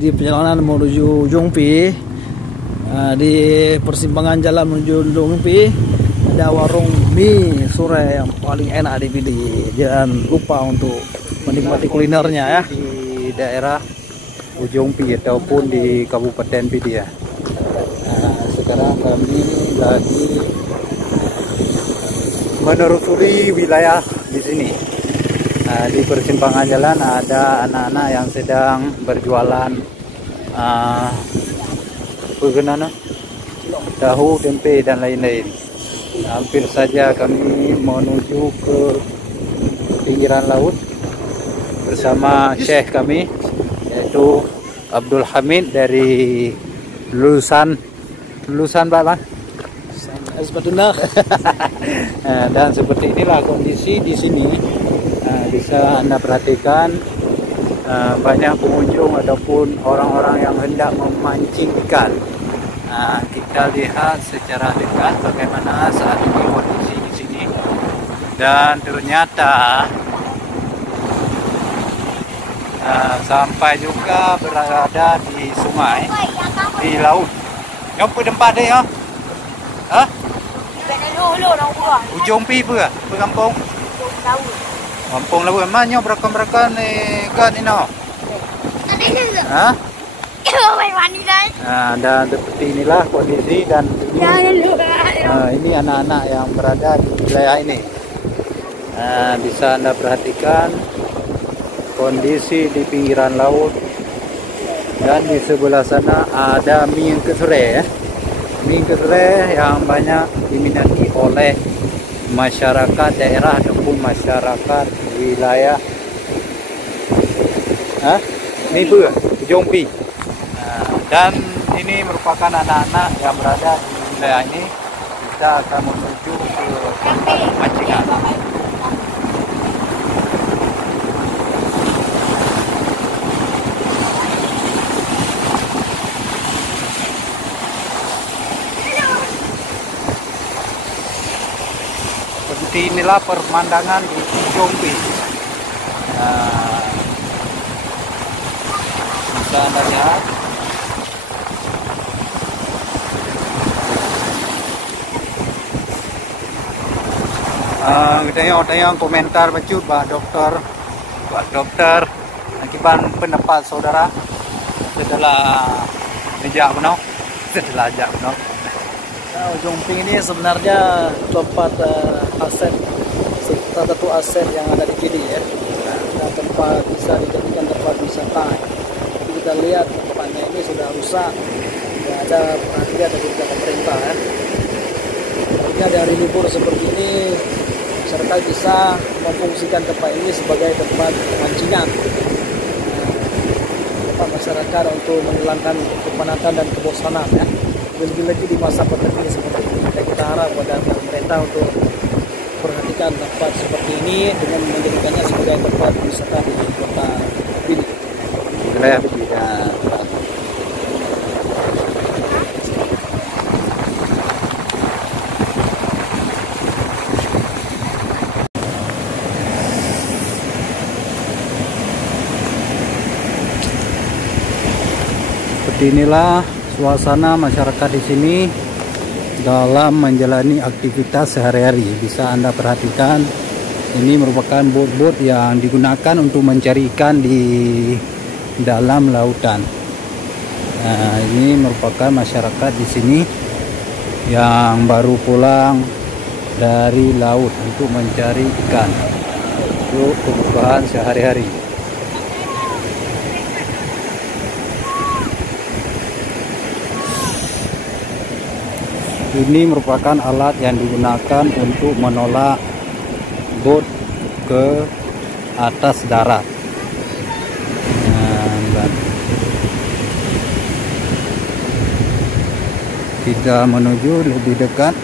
di perjalanan menuju Jongpi. Di persimpangan jalan menuju Jongpi ada warung mie sore yang paling enak di Pidi. Jangan lupa untuk menikmati kulinernya ya. Di daerah Jongpi ataupun di Kabupaten Pidi ya. Sekarang kami lagi menelusuri wilayah di sini. Di persimpangan jalan ada anak-anak yang sedang berjualan tahu, tempe dan lain-lain. Hampir saja kami menuju ke pinggiran laut bersama Syekh kami, yaitu Abdul Hamid dari lulusan Pak. Dan seperti inilah kondisi di sini. Bisa Anda perhatikan banyak pengunjung ataupun orang-orang yang hendak memancing ikan. Kita lihat secara dekat bagaimana saat ini kondisi di sini, dan ternyata sampai juga berada di sungai, di laut. Yang tempat deh ya? Ujung pi pun kampung. Kampung laut mana berkan kan ini? Dan seperti inilah kondisi, dan ini anak-anak yang berada di wilayah ini. Bisa Anda perhatikan kondisi di pinggiran laut, dan di sebelah sana ada mie kesere ya. Mie kesere yang banyak diminati oleh masyarakat daerah ataupun masyarakat wilayah ini Jongpi. Dan ini merupakan anak-anak yang berada di wilayah ini. Kita akan menuju ke tempat pemancingan. Seperti inilah pemandangan di Jongpi. Bisa Anda lihat. Tengok komentar bacut Pak Dokter akibat pendapat saudara setelah ajak benar. Jongpi ini sebenarnya tempat aset, salah satu aset yang ada di Pidi ya. Nah, tempat bisa dijadikan tempat wisata. Tapi kita lihat tempatnya ini sudah rusak. Tidak ada perhatian dari pemerintah ya. Artinya dari libur seperti ini, masyarakat bisa memfungsikan tempat ini sebagai tempat pemancingan. Tempat masyarakat untuk menghilangkan kepenatan dan kebosanan ya. Lebih lagi di masa pandemi seperti ini, kita harap pada pemerintah untuk perhatikan tempat seperti ini dengan menjadikannya sebagai tempat wisata di kota Pidi. Wilayah Pidi. Seperti inilah suasana masyarakat di sini dalam menjalani aktivitas sehari-hari. Bisa Anda perhatikan, ini merupakan bot-bot yang digunakan untuk mencari ikan di dalam lautan. Ini merupakan masyarakat di sini yang baru pulang dari laut untuk mencari ikan untuk kebutuhan sehari-hari. Ini merupakan alat yang digunakan untuk menolak bot ke atas darat. Kita menuju lebih dekat